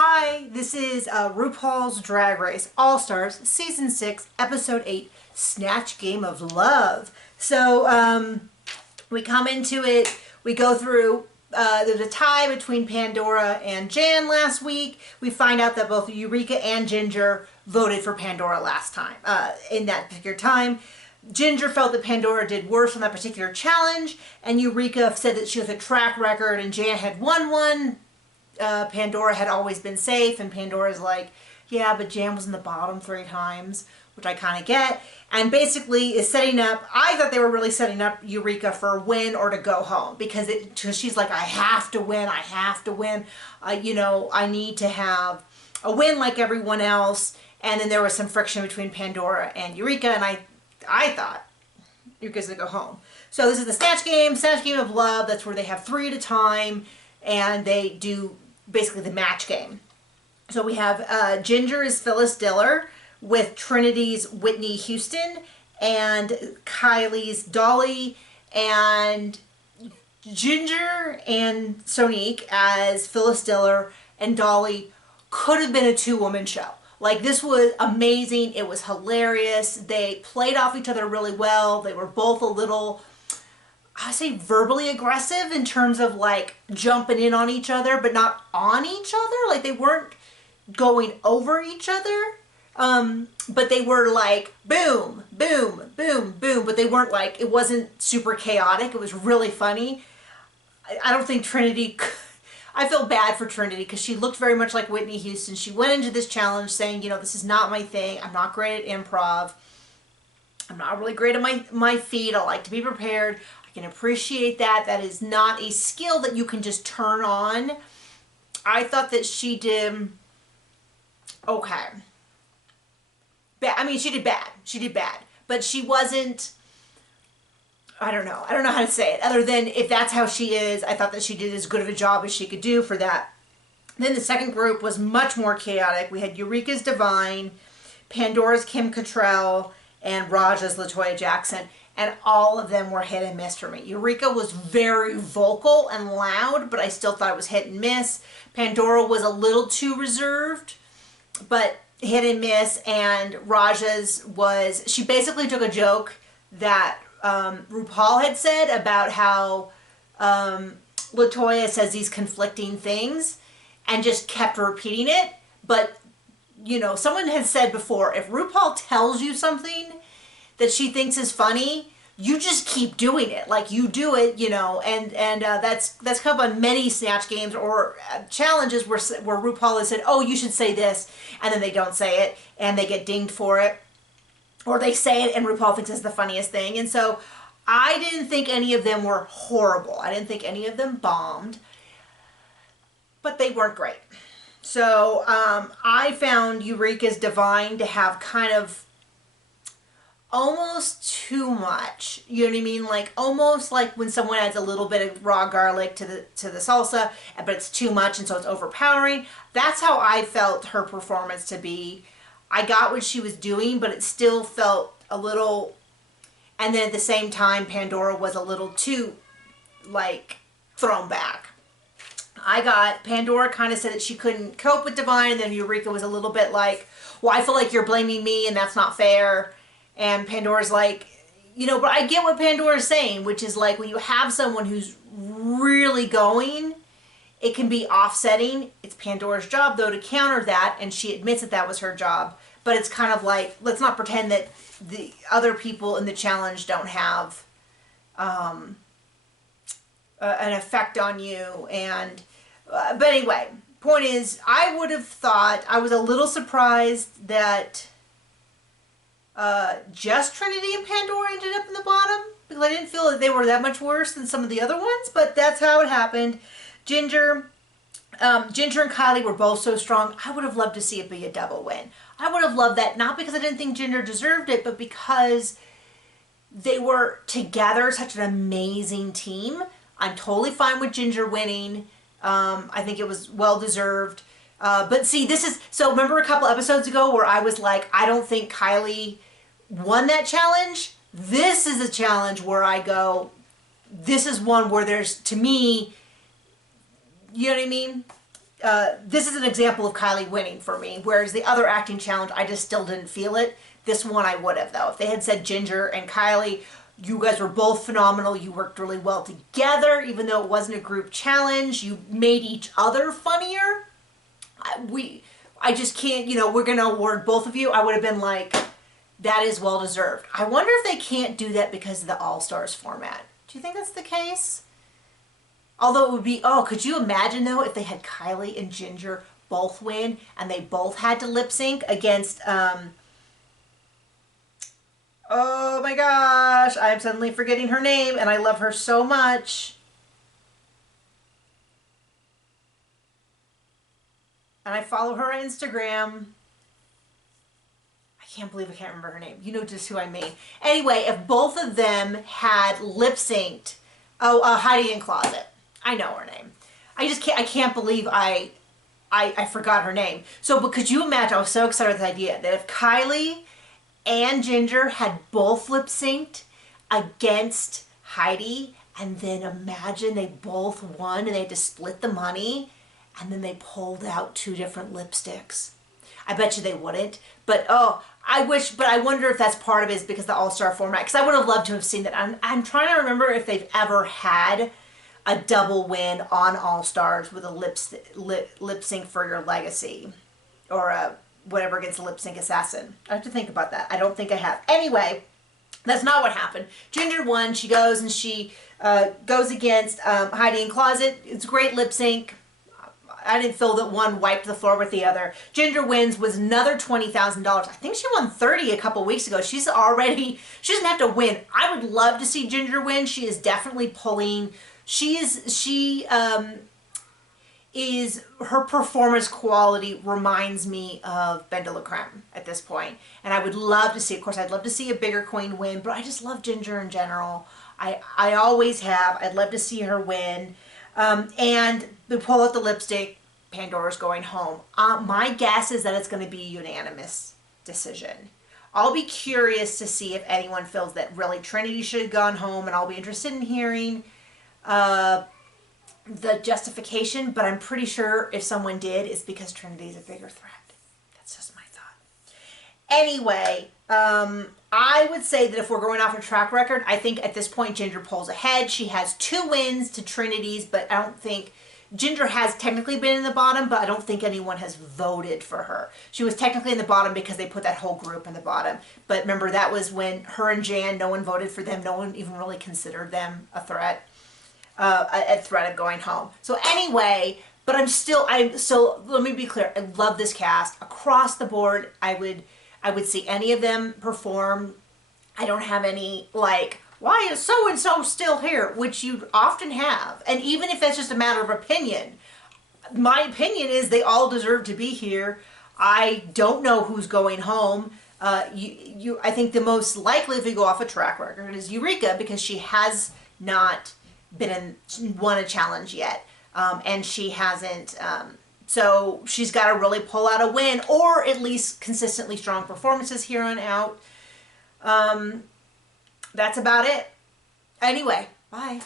Hi, this is RuPaul's Drag Race All-Stars Season 6, Episode 8, Snatch Game of Love. So, we come into it, we go through, there's a tie between Pandora and Jan last week. We find out that both Eureka and Ginger voted for Pandora last time, in that particular time. Ginger felt that Pandora did worse on that particular challenge, and Eureka said that she has a track record and Jan had won one. Pandora had always been safe, and Pandora's like, yeah, but Jan was in the bottom 3 times, which I kind of get, and basically is setting up, I thought they were really setting up Eureka for a win or to go home, because she's like, I have to win, you know, I need to have a win like everyone else. And then there was some friction between Pandora and Eureka, and I thought Eureka's gonna go home. So this is the Snatch Game of Love. That's where they have 3 at a time, and they do basically the match game. So we have Ginger is Phyllis Diller, with Trinity's Whitney Houston, and Kylie's Dolly, and Ginger and Sonique as Phyllis Diller and Dolly could have been a 2-woman show. Like, this was amazing. It was hilarious. They played off each other really well. They were both a little, I say, verbally aggressive in terms of like jumping in on each other, but not on each other. Like, they weren't going over each other. But they were like boom, boom, boom, boom. But they weren't like, it wasn't super chaotic. It was really funny. I don't think Trinity, I feel bad for Trinity because she looked very much like Whitney Houston. She went into this challenge saying, you know, this is not my thing. I'm not great at improv. I'm not really great at my feet. I like to be prepared. I can appreciate that. That is not a skill that you can just turn on. I thought that she did okay. I mean, she did bad. She did bad. But she wasn't, I don't know how to say it. Other than if that's how she is, I thought that she did as good of a job as she could do for that. Then the second group was much more chaotic. We had Eureka's Divine, Pandora's Kim Cattrall, and Raja's LaToya Jackson. And all of them were hit and miss for me. Eureka was very vocal and loud, but I still thought it was hit and miss. Pandora was a little too reserved, but hit and miss. And Raja's was, she basically took a joke that RuPaul had said about how LaToya says these conflicting things and just kept repeating it. But, you know, someone has said before, if RuPaul tells you something that she thinks is funny, you just keep doing it. Like, you do it, you know, and that's come up on many Snatch games or challenges where RuPaul has said, oh, you should say this, and then they don't say it, and they get dinged for it. Or they say it and RuPaul thinks it's the funniest thing. And so I didn't think any of them were horrible. I didn't think any of them bombed, but they weren't great. So I found Eureka's Divine to have kind of almost too much, you know what I mean? Like, almost like when someone adds a little bit of raw garlic to the salsa, but it's too much and so it's overpowering. That's how I felt her performance to be. I got what she was doing, but it still felt a little, and then at the same time, Pandora was a little too, like, thrown back. I got, Pandora kind of said that she couldn't cope with Divine, and then Eureka was a little bit like, well, I feel like you're blaming me, and that's not fair. And Pandora's like, you know, but I get what Pandora's saying, which is like, when you have someone who's really going, it can be offsetting. It's Pandora's job, though, to counter that, and she admits that that was her job. But it's kind of like, let's not pretend that the other people in the challenge don't have an effect on you. And but anyway, point is, I would have thought, I was a little surprised that just Trinity and Pandora ended up in the bottom, because I didn't feel that they were that much worse than some of the other ones, but that's how it happened. Ginger and Kylie were both so strong. I would have loved to see it be a double win. I would have loved that, not because I didn't think Ginger deserved it, but because they were together, such an amazing team. I'm totally fine with Ginger winning. I think it was well deserved. But see, this is, so remember a couple episodes ago where I was like, I don't think Kylie won that challenge? This is a challenge where I go, this is one where there's, to me, you know what I mean? this is an example of Kylie winning for me, whereas the other acting challenge, I just still didn't feel it. This one I would have, though. If they had said Ginger and Kylie, you guys were both phenomenal. You worked really well together, even though it wasn't a group challenge. You made each other funnier. I just can't, you know, we're going to award both of you. I would have been like, that is well deserved. I wonder if they can't do that because of the All-Stars format. Do you think that's the case? Although it would be, oh, could you imagine though if they had Kylie and Ginger both win and they both had to lip sync against, oh my gosh, I'm suddenly forgetting her name and I love her so much. And I follow her on Instagram. I can't believe I can't remember her name. You know just who I mean. Anyway, if both of them had lip synced, Heidi in Closet. I know her name. I can't believe I forgot her name. So, but could you imagine, I was so excited with the idea that if Kylie and Ginger had both lip synced against Heidi, and then imagine they both won and they had to split the money, and then they pulled out 2 different lipsticks. I bet you they wouldn't. But oh, I wish, but I wonder if that's part of it is because the All-Star format. Because I would have loved to have seen that. I'm trying to remember if they've ever had a double win on All-Stars with a lip sync for your legacy. Or a whatever against a lip sync assassin. I have to think about that. I don't think I have. Anyway, that's not what happened. Ginger won. She goes and she goes against Heidi in Closet. It's a great lip sync. I didn't feel that one wiped the floor with the other. Ginger wins was another $20,000. I think she won 30 a couple weeks ago. She doesn't have to win. I would love to see Ginger win. She is definitely pulling. Her performance quality reminds me of Ben de la Creme at this point. And I would love to see, of course, I'd love to see a bigger queen win, but I just love Ginger in general. I always have. I'd love to see her win. And we pull out the lipstick. Pandora's going home. My guess is that it's going to be a unanimous decision. I'll be curious to see if anyone feels that really Trinity should have gone home, and I'll be interested in hearing the justification, but I'm pretty sure if someone did, it's because Trinity's a bigger threat. That's just my thought. Anyway, I would say that if we're going off a track record, I think at this point Ginger pulls ahead. She has 2 wins to Trinity's, but I don't think Ginger has technically been in the bottom, but I don't think anyone has voted for her. She was technically in the bottom because they put that whole group in the bottom. But remember, that was when her and Jan, no one voted for them. No one even really considered them a threat of going home. So anyway, but so let me be clear. I love this cast. Across the board, I would see any of them perform. I don't have any, like, why is so-and-so still here? Which you often have. And even if that's just a matter of opinion, my opinion is they all deserve to be here. I don't know who's going home. I think the most likely, if we go off a track record, is Eureka, because she has not won a challenge yet. And she hasn't, so she's got to really pull out a win, or at least consistently strong performances here on out. That's about it. Anyway, bye.